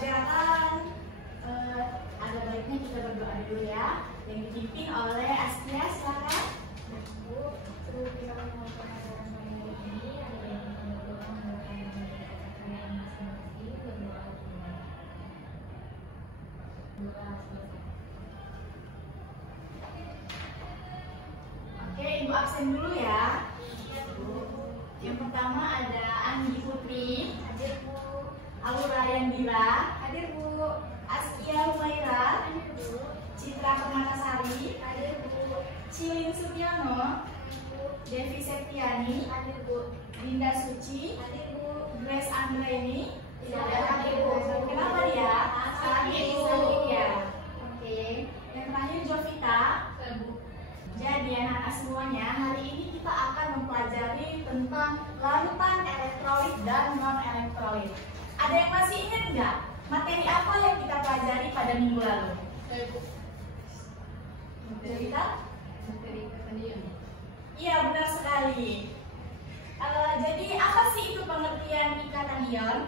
pembelajaran. Ada baiknya kita berdoa dulu ya, yang dipimpin oleh Askia. Silakan. Bu, sebelum kita memulai pelajaran hari ini, ada yang kita berdoa mendoakan kalian masing-masing berdoa dulu. Doa selesai. Oke, Ibu absen dulu ya. Yang pertama ada Andi Putri, Hadir Bu. Aura Yandira, Hadir Bu. Askia Humaira, Hadir Bu. Citra Permatasari, Hadir Bu. Cilin Sutiano, Devi Septiani, Hadir Bu. Dinda Suci, Hadir Bu. Grace Anggraini. Tidak hadir Bu. Kenapa dia? Sakit ya. Oke. Yang terakhir Jovita. Jadi anak-anak semuanya, hari ini kita akan mempelajari tentang larutan elektrolit dan non-elektrolit. Ada yang masih ingat nggak materi apa yang kita pelajari pada minggu lalu? Jovita? Materi kekenian. Iya, benar sekali. Jadi apa sih itu pengertian ikatan ion?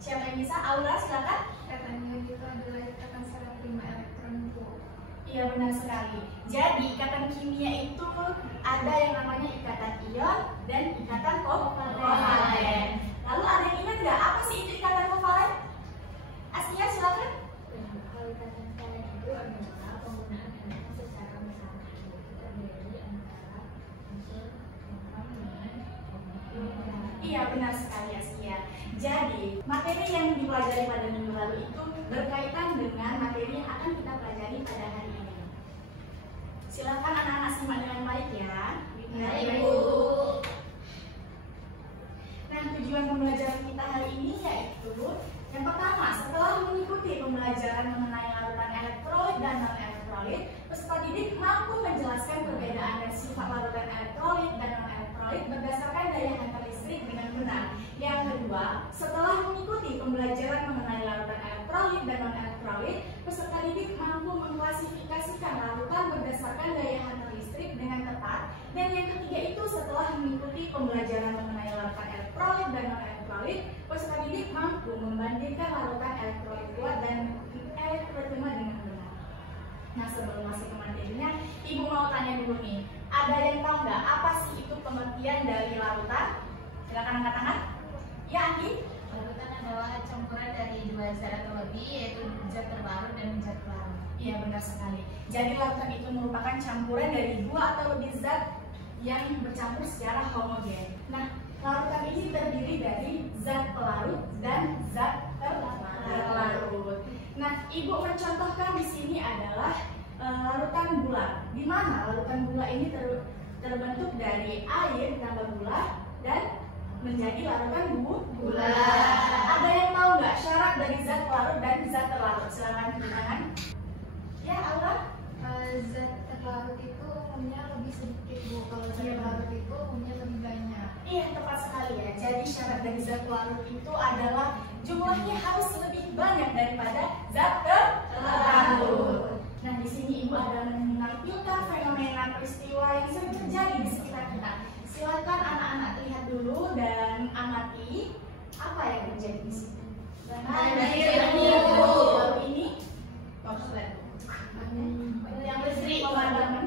Siapa yang bisa? Aura, silakan. Katanya itu adalah ikatan secara prima elektron Bu. Iya, benar sekali. Jadi ikatan kimia itu ada yang namanya ikatan ion dan ikatan kovalen. Lalu ada yang ingat nggak apa sih itu ikatan kovalen? Aslia, silakan. Hal ikatan kalian itu adalah penggunaan elektron secara bersamaan, yaitu terdiri antara unsur logam dengan non-logam. Iya, benar sekali Askia. Jadi materi yang dipelajari pada minggu lalu itu berkaitan dengan materi yang akan kita pelajari pada hari ini. Silakan anak-anak simak dengan baik ya. Baik, Bu. Nah, tujuan pembelajaran kita hari ini yaitu yang pertama, setelah mengikuti pembelajaran mengenai larutan elektrolit dan non-elektrolit, peserta didik mampu menjelaskan perbedaan dan sifat larutan elektrolit dan non-elektrolit berdasarkan daya hantar listrik dengan benar. Yang kedua, setelah mengikuti pembelajaran mengenai larutan elektrolit dan non-elektrolit, peserta didik mampu mengklasifikasikan larutan berdasarkan daya hantar listrik dengan tepat. Dan yang ketiga itu setelah mengikuti pembelajaran mengenai larutan elektrolit dan non-elektrolit, peserta didik mampu membandingkan larutan elektrolit kuat dan elektrolit lemah dengan benar. Nah, sebelum masuk ke materinya, Ibu mau tanya dulu nih, ada yang tahu nggak apa sih itu pengertian dari larutan? Silakan angkat tangan. Ya, Andi? Larutan adalah campuran dari dua zat atau lebih, yaitu zat terlarut dan zat pelarut. Iya, benar sekali. Jadi larutan itu merupakan campuran dari dua atau lebih zat yang bercampur secara homogen. Nah, larutan ini terdiri dari zat pelarut dan zat terlarut. Nah, Ibu mencontohkan di sini adalah larutan gula. Di mana larutan gula ini terbentuk dari air ditambah gula dan menjadi larutan gula. Ada yang tahu nggak syarat dari zat pelarut dan zat terlarut? Silakan tunjukkan tangan. Ya, Aura. Zat terlarut itu umumnya lebih sedikit Bu, kalau zat terlarut itu umumnya lebih banyak. Iya, tepat sekali ya. Jadi syarat dari zat pelarut itu adalah jumlahnya harus lebih banyak daripada zat terlarut. Nah, di sini Ibu ada menampilkan fenomena peristiwa yang sering terjadi di sekitar kita. Silakan anak-anak lihat dulu dan amati apa yang terjadi di sini. Lalu ini korslet. Yang listrik pemadaman.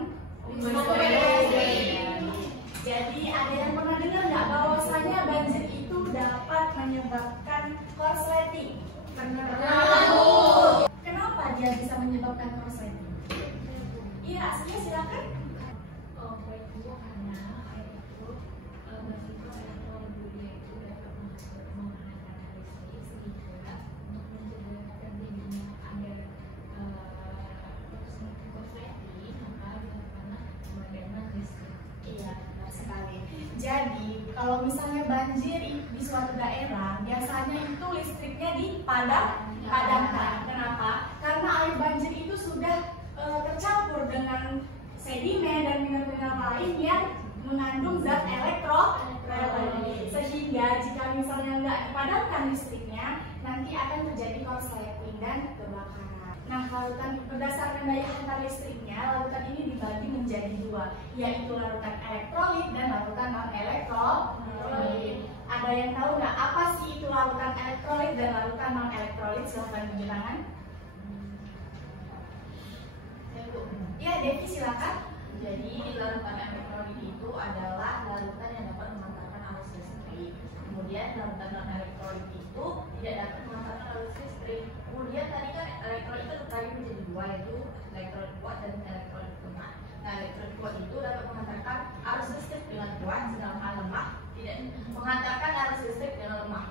Jadi ada yang pernah dengar nggak bahwasanya banjir itu dapat menyebabkan korsleting? Kenapa dia bisa menyebabkan korsleting? Iya, Aslia silakan. Oh, baik Bu, karena air itu bersifat elektrolitnya itu dapat menghantarkan listrik sehingga untuk mencegah terjadinya ada korsleting, maka dilakukanlah pemadaman listrik. Iya, benar sekali. Jadi, kalau misalnya banjir di suatu daerah, biasanya itu listriknya dipadamkan. Kenapa? Karena air banjir itu sudah tercampur dengan sedimen dan mineral lain yang mengandung zat elektrolit. Sehingga jika misalnya nggak dipadamkan listriknya, nanti akan terjadi korsleting dan kebakaran. Nah, larutan berdasarkan daya hantar listriknya, larutan ini dibagi menjadi dua, yaitu larutan elektrolit dan larutan non-elektrolit. Ada yang tahu nggak apa sih itu larutan elektrolit dan larutan non-elektrolit. Silahkan tunjuk tangan. Ya, Devi silakan. Jadi larutan elektrolit itu adalah larutan yang dapat mengantarkan arus listrik. Kemudian larutan non-elektrolit itu tidak dapat mengantarkan arus listrik. Kemudian tadi kan elektrolit itu terbagi menjadi dua, yaitu elektrolit kuat dan elektrolit lemah. Nah, elektrolit kuat itu dapat mengantarkan arus listrik dengan kuat, sedangkan lemah tidak mengantarkan arus listrik dengan lemah.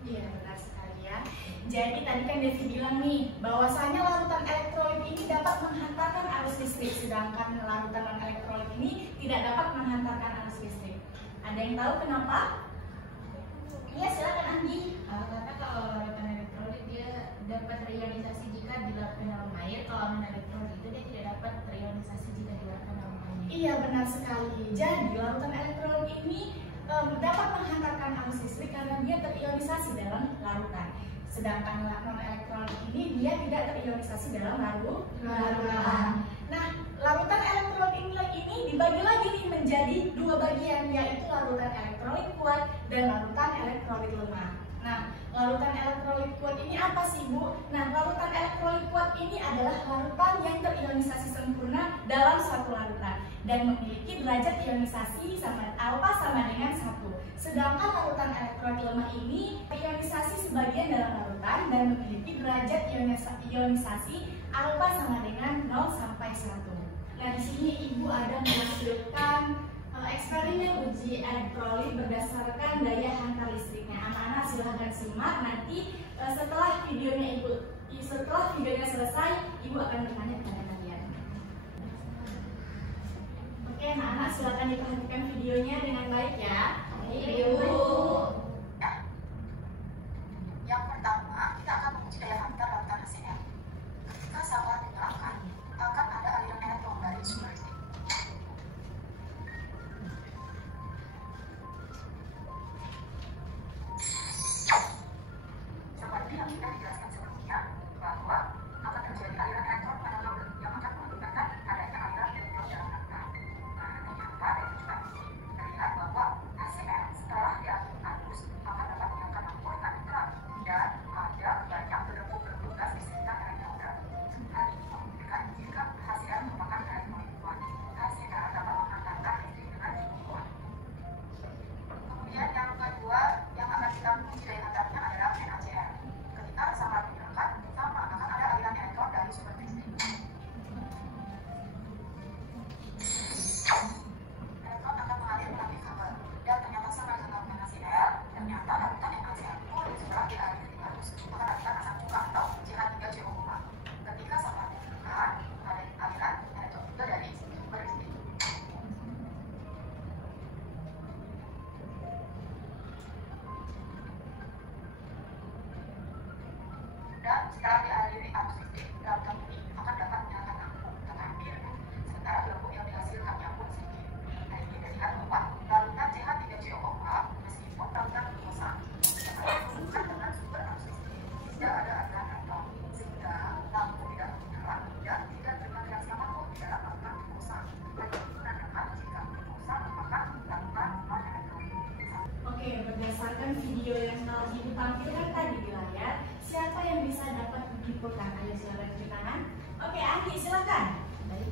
Iya, benar sekali ya. Jadi tadi kan Devi bilang nih, bahwasanya larutan elektrolit ini dapat menghantarkan arus listrik, sedangkan larutan non-elektrolit ini tidak dapat menghantarkan arus listrik. Ada yang tahu kenapa? Iya, silakan Andi. Karena kalau larutan elektrolit dia dapat terionisasi jika dilarutkan dalam air, kalau non-elektrolit itu dia tidak dapat terionisasi jika dilarutkan dalam air. Iya, benar sekali. Jadi larutan elektrolit ini dapat menghantarkan arus listrik karena dia terionisasi dalam larutan. Sedangkan non-elektrolit ini dia tidak terionisasi dalam larutan. Nah, larutan elektrolit ini dibagi lagi nih menjadi dua bagian, yaitu larutan elektrolit kuat dan larutan elektrolit lemah. Nah, larutan elektrolit kuat ini apa sih, Bu? Nah, larutan elektrolit kuat ini adalah larutan yang terionisasi sempurna dalam suatu larutan dan memiliki derajat ionisasi alfa sama dengan 1. Sedangkan larutan elektrolit lemah ini ionisasi sebagian dalam larutan dan memiliki derajat ionisasi alfa sama dengan 0 sampai 1. Nah, di sini Ibu ada menampilkan eksperimen uji elektrolit berdasarkan daya hantar listriknya. Anak-anak silahkan simak, nanti setelah videonya selesai, Ibu akan bertanya kepada kalian. Oke, anak-anak silahkan diperhatikan videonya dengan baik ya. Ibu. Yang pertama, kita akan menguji daya hantar larutan HCl. Ketika sampah dinyalakan, akan ada aliran elektron dari sumber listrik. Seperti yang sudah dijelaskan sebelumnya, bahwa akan terjadi aliran elektron pada kabel yang akan mengakibatkan adanya aliran elektron dalam larutan. Nah, ternyata dari tujuan ini terlihat bahwa HCl setelah diatur arus akan dapat mengeluarkan lampu neutral dan ada banyak belenggu-belenggu gas di sekitar elektron dalam. Hal ini membuktikan jika HCl merupakan elektrolit kuat. HCl dapat menghantarkan listrik dengan cukup kuat. Kemudian yang kedua yang akan kita uji daya hantarnya adalah NaCl. Ketika sampah dinyalakan, sama akan ada aliran elektron dari sumber listrik. Elektron akan mengalir melalui kabel dan ternyata sama dengan larutan HCl, ternyata larutan NaCl pun setelah dialiri arus maka larutan asam cuka atau CH3COO4. Ketika sampah dinyalakan, ada aliran elektron juga dari sumber listrik. Dan setelah dialiri arus listrik, larutan ini akan dapat menyalakan lampu, tetapi redup, sementara belenggu yang dihasilkannya pun sedikit. Nah, ini terlihat bahwa larutan CH3COO4 meskipun larutan glukosa, bukan dengan sumber arus listrik, tidak ada aliran elektron, sehingga lampu tidak menyala dan tidak terjadi reaksi apapun di dalam larutan glukosa. Hal ini menandakan jika glukosa merupakan larutan non-elektrolit. Oke, berdasarkan video yang telah Ibu tampilkan tadi di layar, siapa yang bisa dapat menyimpulkan? Ayo silakan cuci tangan. Oke, Andi silakan. Baik,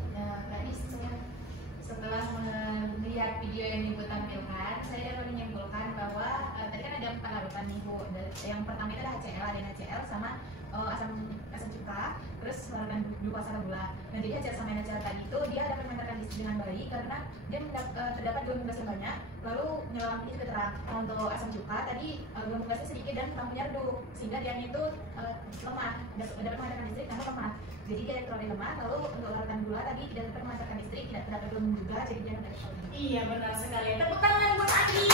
tadi saya setelah melihat video yang Ibu tampilkan, saya dapat menyimpulkan bahwa tadi kan ada 4 larutan nih Bu. Yang pertama itu ada HCl, ada NaCl sama asam cuka, terus larutan glukosa gula. Nah, jadi HCl sama NaCl tadi itu dia dapat mengantarkan listrik dengan baik karena dia terdapat gelombang gas yang banyak, lalu nyala lampunya juga terang. Nah, untuk asam cuka tadi gelombang gasnya sedikit dan lampunya redup, sehingga dia itu lemah, dapat mengantarkan listrik namun lemah. Jadi dia elektrolit lemah. Lalu untuk larutan gula tadi tidak dapat mengantarkan listrik, tidak terdapat gelombang juga, jadi dia elektrolit. Iya, benar sekali. Tepuk tangan buat Andi.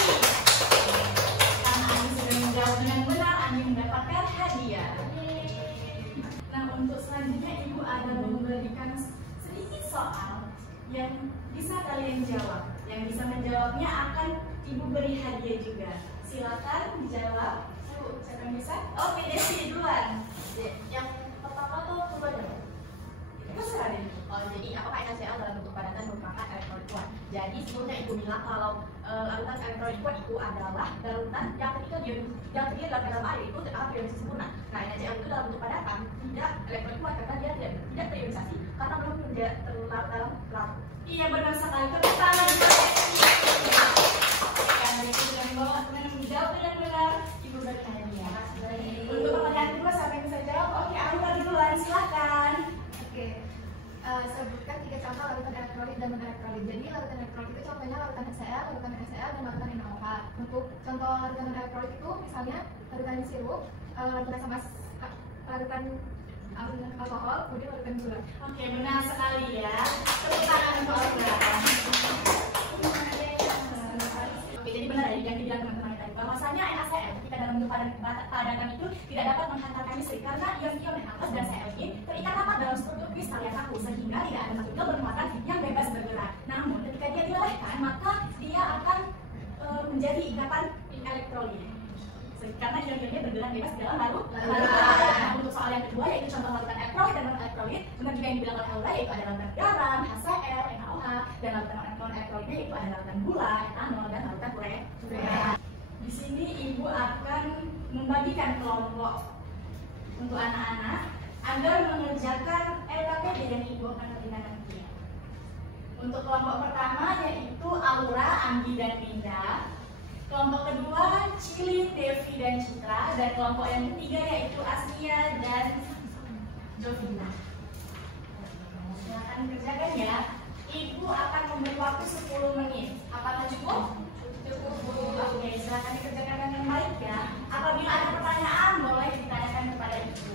Karena Andi sudah menjawab dengan benar, Andi mendapatkan hadiah. Nah, untuk selanjutnya Ibu ada memberikan sedikit soal yang bisa kalian jawab. Yang bisa menjawabnya akan Ibu beri hadiah juga. Silakan dijawab. Siapa yang bisa? Oke, Desi duluan. Yang pertama tuh coba deh. Terserah deh. Oh, jadi apakah NaCl dalam bentuk padatan merupakan elektrolit kuat? Jadi sebelumnya Ibu bilang kalau larutan elektrolit kuat itu adalah larutan yang ketika dia yang terdiri dalam air itu akan teriorisasi sempurna. Nah, NaCl itu dalam bentuk padatan tidak elektrolit kuat karena dia tidak teriorisasi karena belum terlarut dalam laut. Iya benar sekali. Tepuk tangan dari ibu yang bawa teman yang menjawab dengan benar. Ibu beri hadiah. Untuk pertanyaan kedua siapa yang bisa jawab? Oke, Aura duluan, silakan. Oke. Sebutkan 3 contoh larutan elektrolit dan non-elektrolit. Jadi larutan elektrolit itu contohnya larutan HCl, dan larutan NaOH. Untuk contoh larutan non-elektrolit itu misalnya larutan sirup, larutan alkohol, kemudian larutan gula. Oke, benar sekali ya. Tepuk tangan untuk Aura. Oke, jadi benar ya yang dibilang teman-teman tadi bahwasanya NaCl ketika dalam bentuk padatan itu tidak dapat menghantarkan listrik karena ion-ion Na+ dan Cl ini terikat rapat dalam struktur kristal yang kaku sehingga tidak ada partikel bermuatan yang bebas bergerak. Namun ketika dia dilelehkan maka dia akan menjadi ikatan elektrolit. Karena ion-ionnya bergerak bebas di dalam larutan. Nah, untuk soal yang kedua yaitu contoh larutan elektrolit dan non-elektrolit, benar juga yang dibilang oleh Aura yaitu ada larutan garam, HCl, NaOH, dan larutan non-elektrolitnya yaitu ada larutan gula, etanol, dan larutan urea. Di sini ibu akan membagikan kelompok untuk anak-anak agar mengerjakan LKPD dan ibu akan berikan nanti. Untuk kelompok pertama yaitu Aura, Anggi, dan Linda. Kelompok kedua Cilin, Devi, dan Citra. Dan kelompok yang ketiga yaitu Asnia dan Jovina. Silakan kerjakan ya. Ibu akan memberi waktu 10 menit. Apakah cukup? Cukup. Oke, silakan dikerjakan dengan baik ya. Apabila ada pertanyaan boleh ditanyakan kepada ibu.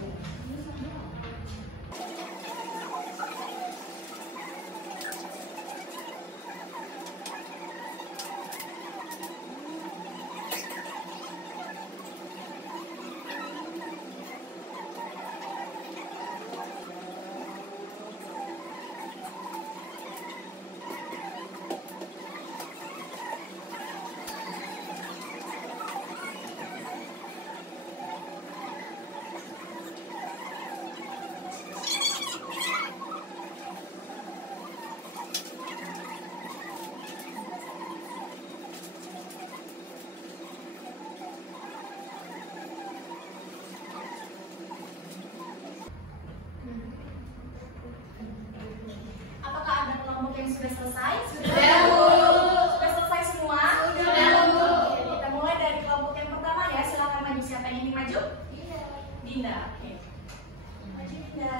Apakah ada kelompok yang sudah selesai? Sudah, Bu. Sudah selesai semua? Sudah, Bu. Oke, kita mulai dari kelompok yang pertama ya. Silakan maju. Siapa yang ingin maju? Dinda. Oke. Maju Dinda.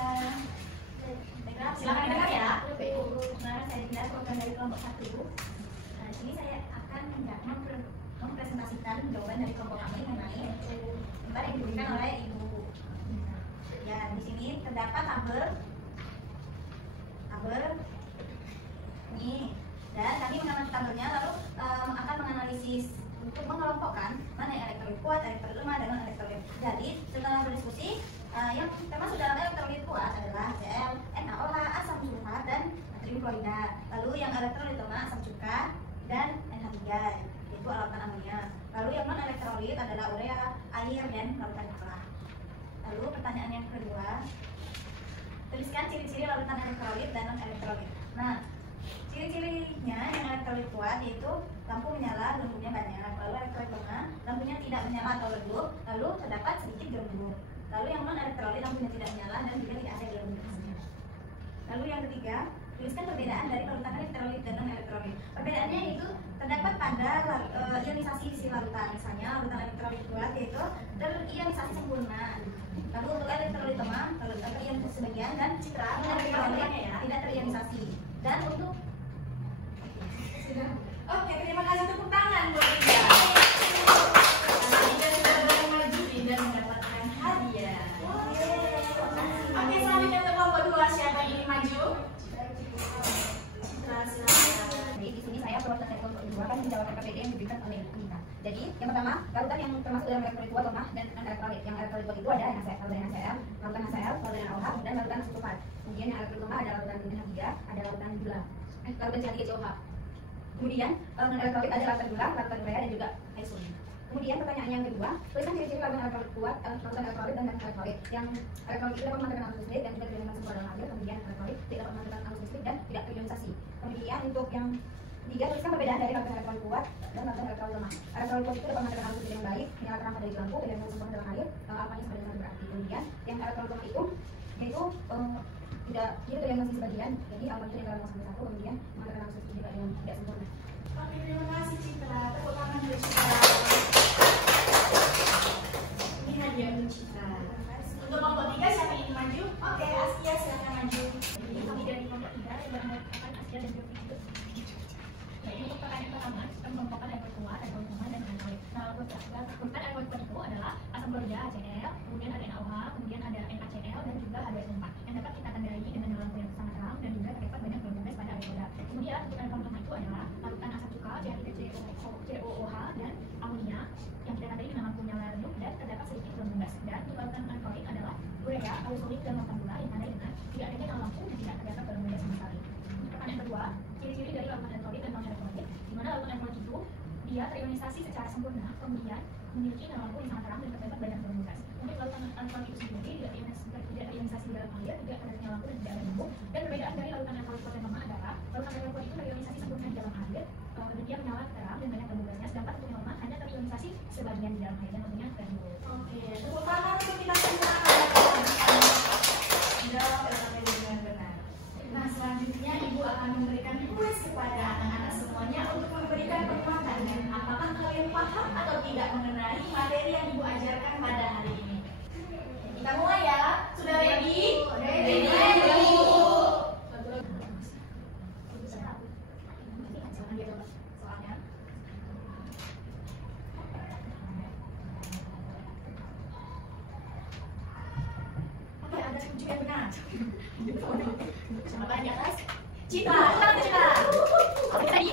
Baiklah, silakan dengar ya. Nah, saya Dinda, program dari kelompok 1. Nah, di sini saya akan mempresentasikan jawaban dari kelompok kami mengenai gambar yang diberikan oleh Ibu. Ya, di sini terdapat tabel ini, dan kami mengamati tabelnya lalu akan menganalisis untuk mengelompokkan mana yang elektrolit kuat, elektrolit lemah, dan non elektrolit. Jadi setelah berdiskusi, yang termasuk dalam elektrolit kuat adalah HCl, NaOH, asam sulfat, dan natrium klorida. Lalu yang elektrolit lemah asam cuka dan NH3 yaitu larutan amonia. Lalu yang non elektrolit adalah urea, air, dan larutan kepala. Lalu pertanyaan yang kedua, tuliskan ciri-ciri larutan elektrolit dan non elektrolit. Nah, ciri-cirinya yang elektrolit kuat yaitu lampu menyala, gelembungnya banyak. Lalu elektrolit lemah, lampunya tidak menyala atau redup, lalu terdapat sedikit gelembung. Lalu yang non elektrolit lampunya tidak menyala dan juga tidak ada gelembung. Lalu yang ketiga, tuliskan perbedaan dari larutan elektrolit dan non elektrolit. Perbedaannya itu terdapat pada ionisasi si larutan. Misalnya larutan elektrolit kuat yaitu terionisasi sempurna. Lalu untuk elektrolit lemah, larutan terionisasi sebagian, dan Citra elektrolit tidak terionisasi. Dan untuk Oke, terima kasih, tepuk tangan buat Dinda. Dinda sudah boleh maju, Dinda mendapatkan hadiah. Oke, selanjutnya untuk kelompok 2, siapa yang ingin maju? Citra, silakan. Jadi di sini saya perwakilan dari kelompok 2 akan menjawab KPD yang diberikan oleh Ibu Nina. Jadi yang pertama, larutan yang termasuk dalam elektrolit kuat, lemah, dan non elektrolit. Yang elektrolit kuat itu ada NaCl, larutan NaOH, dan larutan sulfat. Kemudian yang elektrolit lemah ada larutan NH3, ada larutan gula, larutan CH3COH. Kemudian non elektrolit ada larutan gula, larutan urea, dan juga air sodium. Kemudian pertanyaan yang kedua, tuliskan ciri-ciri larutan elektrolit kuat, larutan elektrolit, dan non-elektrolit. Yang elektrolit itu dapat memancarkan arus listrik dan tidak terionisasi dalam air. Kemudian elektrolit tidak dapat memancarkan arus listrik dan tidak terionisasi. Kemudian untuk yang Dia tuliskan perbedaan dari larutan elektrolit kuat dan larutan elektrolit lemah. Elektrolit kuat itu dapat menghasilkan arus dengan baik, menyala terang pada di lampu, dan sempurna dalam air, alfanya sama dengan berarti. Kemudian yang elektrolit lemah itu yaitu tidak terdiagnosis sebagian, jadi alfanya itu yang sampai 1, kemudian menghasilkan arus juga yang tidak sempurna. Oke, terima kasih Citra. Tepuk tangan dari Citra. Ini hadiah untuk Citra. Untuk kelompok 3 siapa ingin maju? Oke, Askia silakan maju. Jadi kami dari kelompok 3 yang beranggotakan Asia dan Jogja. Jadi untuk pertanyaan pertama, kita mengelompokkan elektrolit kuat, elektrolit lemah, dan elektrolit. Nah, urutan elektrolit kuat itu adalah asam klorida HCl, kemudian ada NaOH, kemudian ada NaCl, dan juga H2SO4 yang dapat kita tandai dengan lampu yang sangat terang dan juga terdapat banyak berbagai pada elektroda. Kemudian untuk elektrolit lemah itu adalah larutan asam cuka, COOH, dan amonia yang kita tandai dengan lampu nyala redup dan terdapat sedikit berbagai. Dan untuk larutan elektrolit adalah urea, alusolik, dan logam gula yang tandai dengan tidak adanya lampu dan tidak terdapat berbagai sama sekali. Pertanyaan kedua, ciri-ciri dari larutan elektrolit dan non-elektrolit, di mana larutan elektrolit itu dia terionisasi secara sempurna, kemudian memiliki lampu yang sangat terang dan terdapat banyak berbagai. Untuk larutan elektrolit itu sendiri tidak terionisasi di dalam air, tidak adanya lampu dan tidak ada lampu. Dan perbedaan dari larutan elektrolit kuat dan lemah adalah larutan elektrolit itu terionisasi sempurna di dalam air, dia menyala terang dan banyak berbagai. Sedangkan untuk yang lemah hanya terionisasi sebagian di dalam air dan lampunya terang. Oke, tepuk tangan untuk kita semua. Jawab jawabannya dengan benar. Nah, selanjutnya Ibu akan memberikan kuis kepada anak-anak semuanya untuk memberikan penguatan. Apakah kalian paham atau tidak mengenai materi yang Ibu ajarkan pada hari ini? Kita mulai ya. Sudah ready? Ready. Soalnya. Oke, ada kunci yang benar. Sama banyak guys. Citra, tangan Citra. Oke, tadi.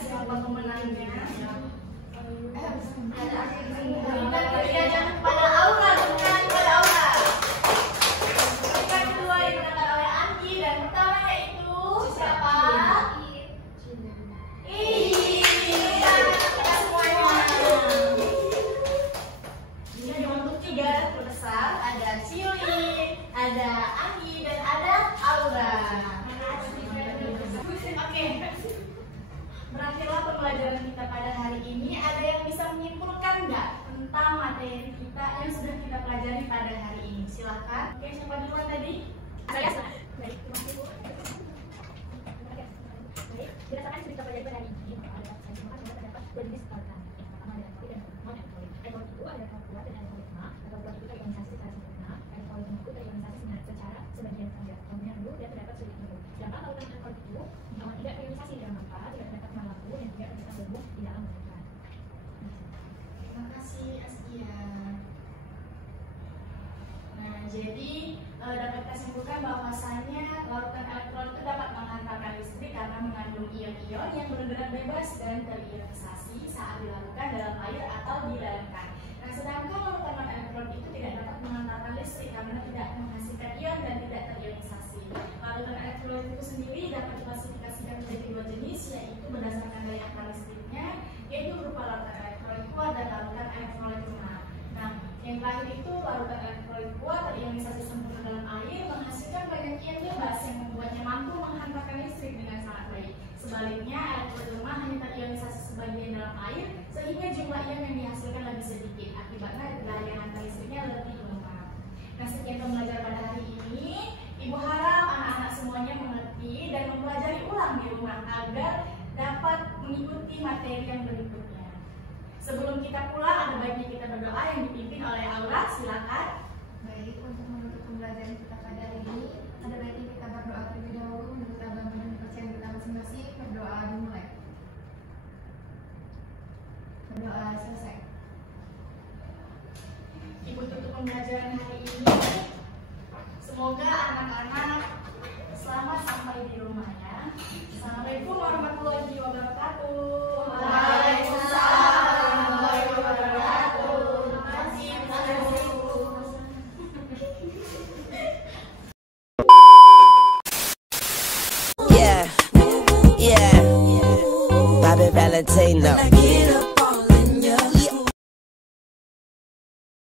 Siapa pemenangnya? Berikan jangan kepada Aura, berikan kepada Aura. Berikan kedua digunakan oleh Anggi dan pertama yaitu siapa? Iya, kita semuanya. Ini dibentuk 3 terbesar, ada Cili, ada Anggi dan ada Aura. Oke. Berakhirlah pembelajaran kita pada hari ini. Ada yang bisa menyimpulkan nggak tentang materi kita yang sudah kita pelajari pada hari ini? Silahkan. Oke, siapa duluan tadi? Saya baik, terima kasih Bu. Baik, berdasarkan cerita pelajaran hari ini, terdapat 2 jenis larutan. Yang pertama ada elektrolit dan non-elektrolit. Elektrolit itu ada elektrolit kuat dan elektrolit lemah. Elektrolit itu terionisasi secara sempurna. Elektrolit lemah itu terionisasi secara sebagian saja. Kemudian redup dan terdapat sedikit redup. Sedangkan larutan elektrolit itu tidak terionisasi di dalam lampu, tidak terdapat lampu dan tidak terdapat berhubung di dalam larutan. Terima kasih Askia. Nah, jadi dapat kita simpulkan bahwasannya larutan elektrolit itu dapat menghantarkan listrik karena mengandung ion-ion yang bergerak bebas dan terionisasi saat dilarutkan dalam air atau dilarutkan. Nah, sedangkan larutan non-elektrolit itu tidak dapat menghantarkan listrik karena tidak menghasilkan ion dan tidak terionisasi. Larutan elektrolit itu sendiri dapat diklasifikasikan menjadi 2 jenis, yaitu berdasarkan daya karakteristiknya, yaitu berupa larutan elektrolit kuat dan larutan elektrolit lemah. Nah, yang terakhir itu larutan elektrolit kuat terionisasi sempurna dalam air, menghasilkan banyak ion bebas yang membuatnya mampu menghantarkan listrik dengan sangat baik. Sebaliknya, elektrolit lemah hanya terionisasi sebagian dalam air, sehingga jumlah ion yang dihasilkan lebih sedikit. Akibatnya daya hantar listriknya lebih lemah. Nah, sekian pembelajaran pada hari ini. Ibu harap anak-anak semuanya mengerti dan mempelajari ulang di rumah agar dapat mengikuti materi yang berikutnya. Sebelum kita pulang, ada baiknya kita berdoa yang dipimpin oleh Aura. Silakan. Baik, untuk menutup pembelajaran kita pada hari ini, ada baiknya kita berdoa terlebih dahulu menurut agama dan kepercayaan kita masing-masing. Berdoa dimulai. Berdoa selesai. Ibu tutup pembelajaran hari ini. Semoga anak-anak selamat sampai di rumahnya. Assalamualaikum warahmatullahi wabarakatuh. Waalaikumsalam warahmatullahi wabarakatuh. Terima kasih. Yeah, Bobby Valentino.